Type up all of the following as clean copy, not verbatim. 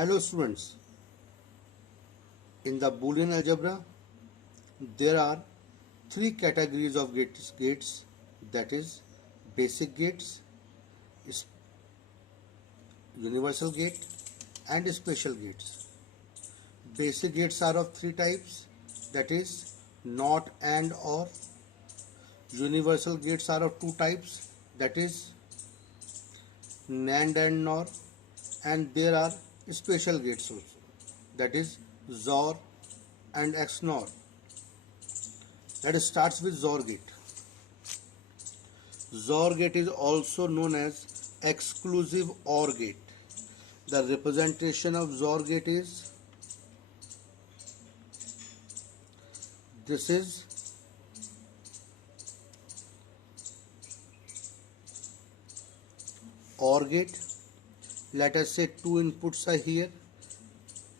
Hello students, in the Boolean algebra there are three categories of gates, that is basic gates, universal gate and special gates. Basic gates are of three types, that is not and or. Universal gates are of two types, that is NAND and NOR, and there are special gates also, that is XOR and XNOR. Let us start with XOR gate. XOR gate is also known as exclusive OR gate. The representation of XOR gate is this is OR gate. Let us say two inputs are here,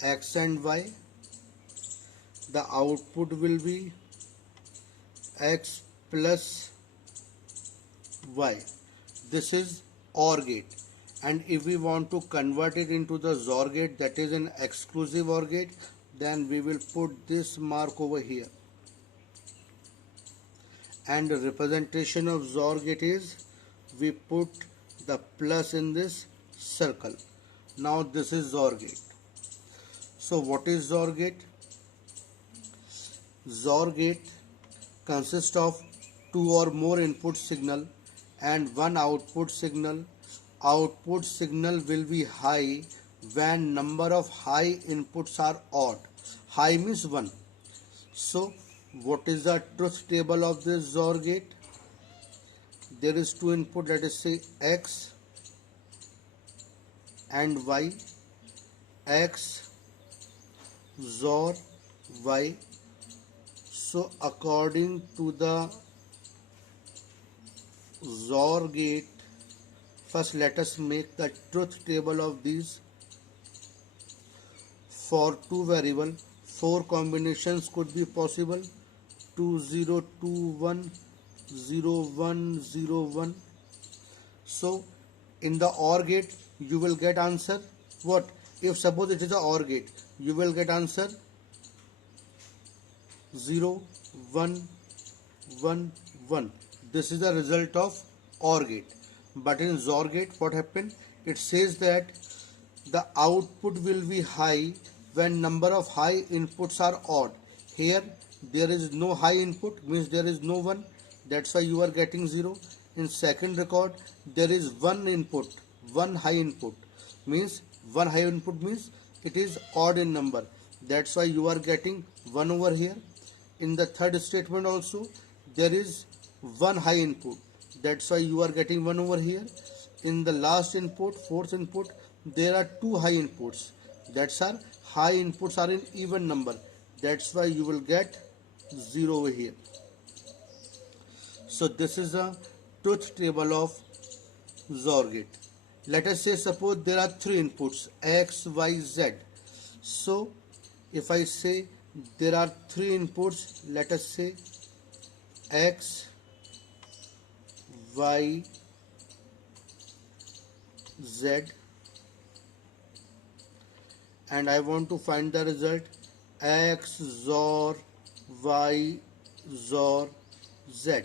X and Y. The output will be X plus Y. This is OR gate, and if we want to convert it into the XOR gate, that is an exclusive OR gate, then we will put this mark over here, and the representation of XOR gate is we put the plus in this circle. Now this is XOR gate. So what is XOR gate? XOR gate consists of two or more input signal and one output signal. Output signal will be high when number of high inputs are odd. High means 1. So what is the truth table of this XOR gate? There is two input, let us say X and Y. X XOR Y. So according to the XOR gate, first let us make the truth table of these. For two variable, 4 combinations could be possible: 2 0 2 1 0 1 0 1. So in the OR gate you will get answer what? If suppose it is a OR gate, you will get answer 0 1 1 1. This is the result of OR gate. But in XOR gate what happened? It says that the output will be high when number of high inputs are odd. Here there is no high input, means there is no 1, that's why you are getting 0. In second record there is one input, one high input, means one high input means it is odd in number, that's why you are getting 1 over here. In the third statement also there is one high input, that's why you are getting 1 over here. In the last input, fourth input, there are two high inputs, that's are high inputs are in even number, that's why you will get 0 over here. So this is a truth table of XOR gate. Let us say suppose there are three inputs X, Y, Z. So if I say there are three inputs, let us say X, Y, Z, and I want to find the result X XOR Y XOR Z.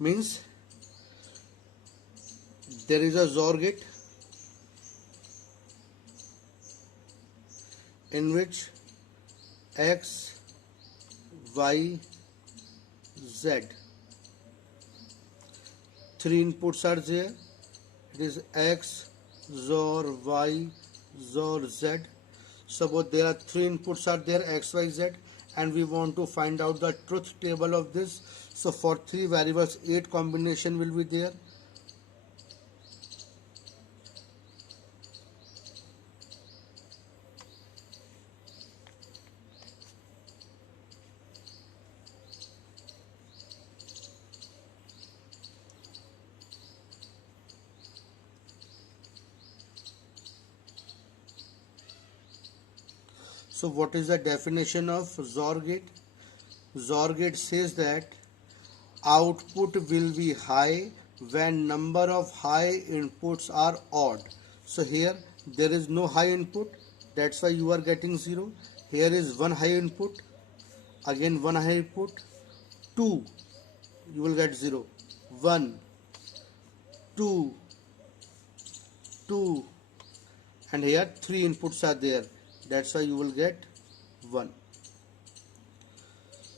Means there is a XOR gate in which X, Y, Z, three inputs are there. It is X XOR Y XOR Z. Suppose there are three inputs are there, X, Y, Z, and we want to find out the truth table of this. So for three variables 8 combination will be there. So what is the definition of XOR gate? XOR gate says that output will be high when number of high inputs are odd. So here there is no high input, that's why you are getting 0. Here is one high input, again one high input, 2, you will get 0, 1, 2, 2, and here 3 inputs are there, that's why you will get 1.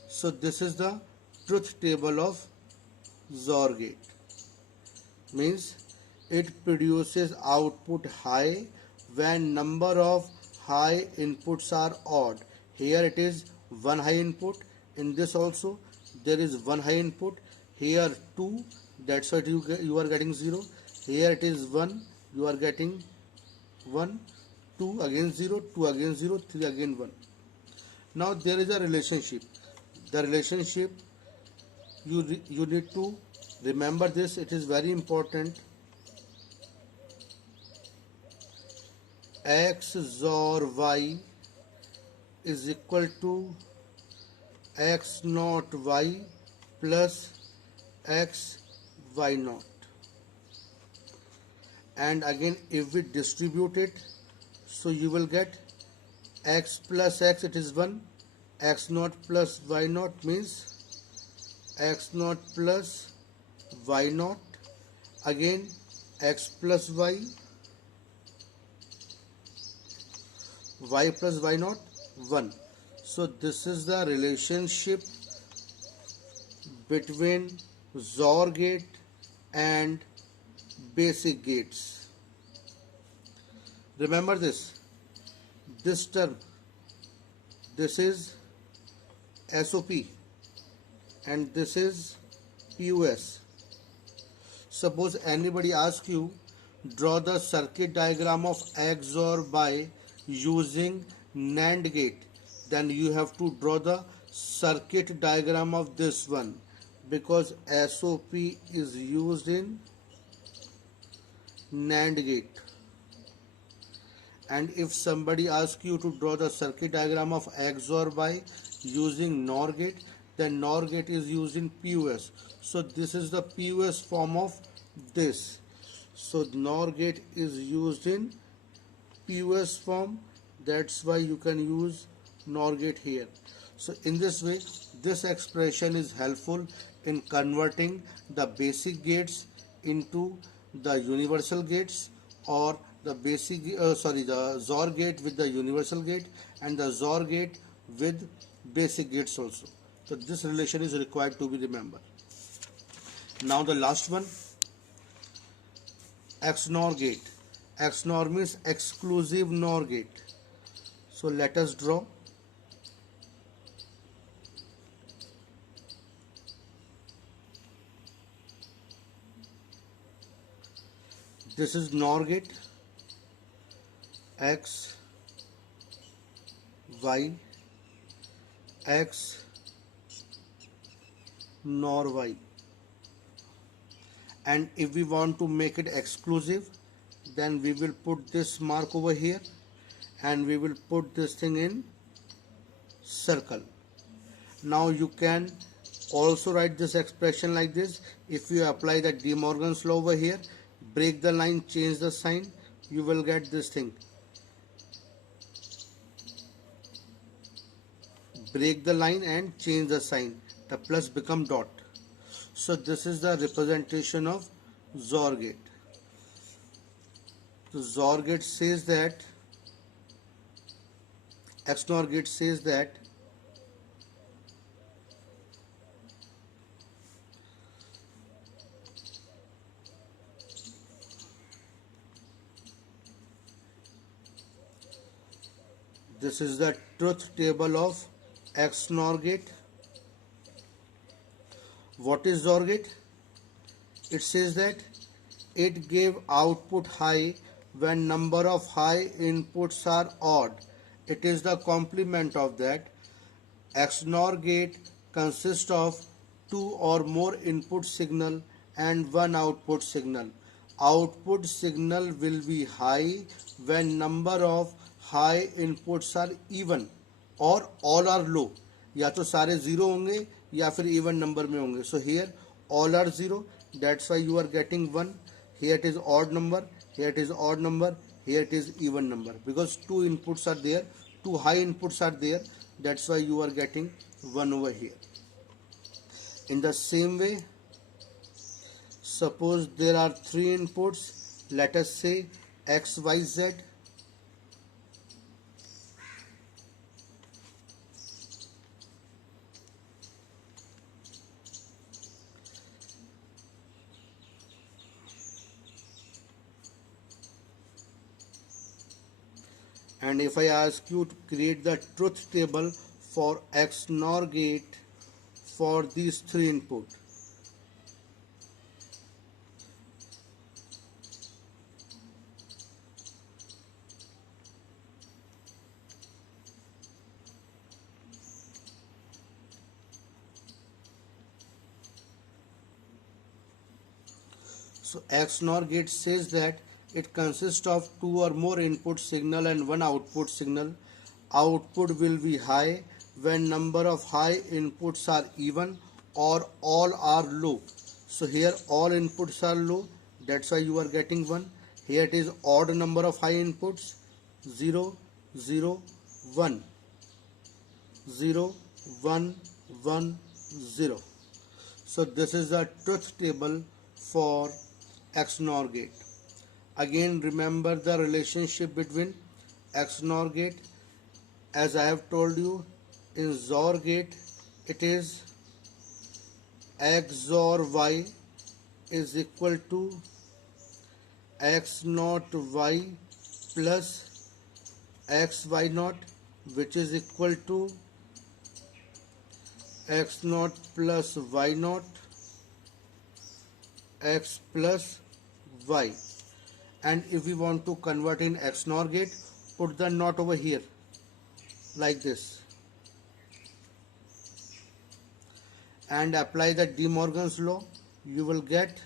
So this is the truth table of XOR gate. Means it produces output high when number of high inputs are odd. Here it is one high input, in this also there is one high input, here 2, that's why you are getting 0. Here it is 1, you are getting 1, 2 again 0, 2 again 0, 3 again 1. Now there is a relationship. The relationship you need to remember this, it is very important. X XOR Y is equal to X naught Y plus X Y naught. And again if we distribute it, so you will get X plus X, it is 1, X naught plus Y naught means X naught plus Y naught, again X plus Y, Y plus Y naught 1. So this is the relationship between XOR gate and basic gates. Remember this term, this is SOP and this is POS. Suppose anybody asks you, draw the circuit diagram of XOR by using NAND gate, then you have to draw the circuit diagram of this one, because SOP is used in NAND gate. And if somebody asks you to draw the circuit diagram of XOR by using NOR gate, then NOR gate is used in POS. So this is the POS form of this. So NOR gate is used in POS form, that's why you can use NOR gate here. So in this way, this expression is helpful in converting the basic gates into the universal gates, or the the XOR gate with the universal gate and the XOR gate with basic gates also. So this relation is required to be remembered. Now the last one, XNOR gate. XNOR means exclusive NOR gate. So let us draw. This is NOR gate, X, Y, X, NOR Y. And if we want to make it exclusive, then we will put this mark over here and we will put this thing in circle. Now you can also write this expression like this. If you apply the De Morgan's law over here, break the line, change the sign, you will get this thing. Break the line and change the sign, the plus become dot. So this is the representation of XOR gate. The XOR gate says that, XNOR gate says that this is the truth table of XNOR gate. What is XOR gate? It says that it gave output high when number of high inputs are odd. It is the complement of that. XNOR gate consists of two or more input signal and one output signal. Output signal will be high when number of high inputs are even or all are low. या तो सारे zero होंगे या फिर even number में होंगे. So here all are 0, that's why you are getting 1. Here it is odd number, here it is odd number, here it is even number, because two inputs are there, two high inputs are there, that's why you are getting 1 over here. In the same way, suppose there are three inputs, let us say x, y, z. And if I ask you to create the truth table for XNOR gate for these three input, so XNOR gate says that it consists of two or more input signal and one output signal. Output will be high when number of high inputs are even or all are low. So here all inputs are low, that's why you are getting 1. Here it is odd number of high inputs, 0, 0, 1, 0, 1, 1, 0. So this is the truth table for XNOR gate. Again, remember the relationship between XNOR gate. As I have told you, in XOR gate it is XOR y is equal to x naught y plus x y naught, which is equal to x naught plus y naught x plus y. And if we want to convert in XNOR gate, put the NOT over here like this and apply the De Morgan's law. You will get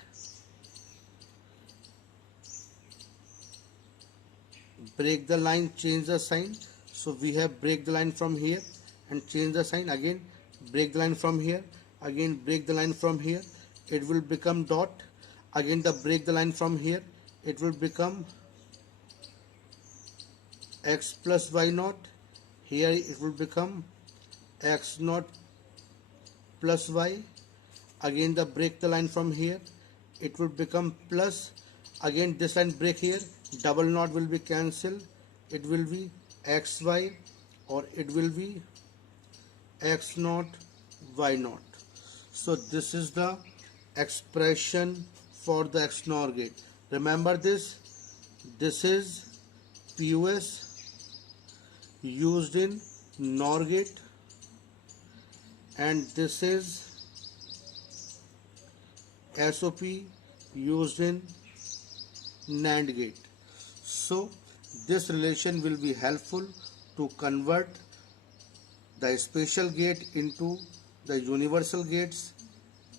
break the line, change the sign. So we have break the line from here and change the sign, again break the line from here, again break the line from here, it will become dot, again the break the line from here, it will become x plus y naught, here it will become x naught plus y, again the break the line from here, it will become plus, again this line break here, double naught will be cancelled, it will be xy or it will be x naught y naught. So this is the expression for the XNOR gate. Remember this is POS used in NOR gate and this is SOP used in NAND gate. So this relation will be helpful to convert the special gate into the universal gates,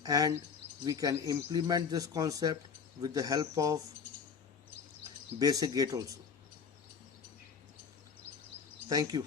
and we can implement this concept with the help of basic gate also. Thank you.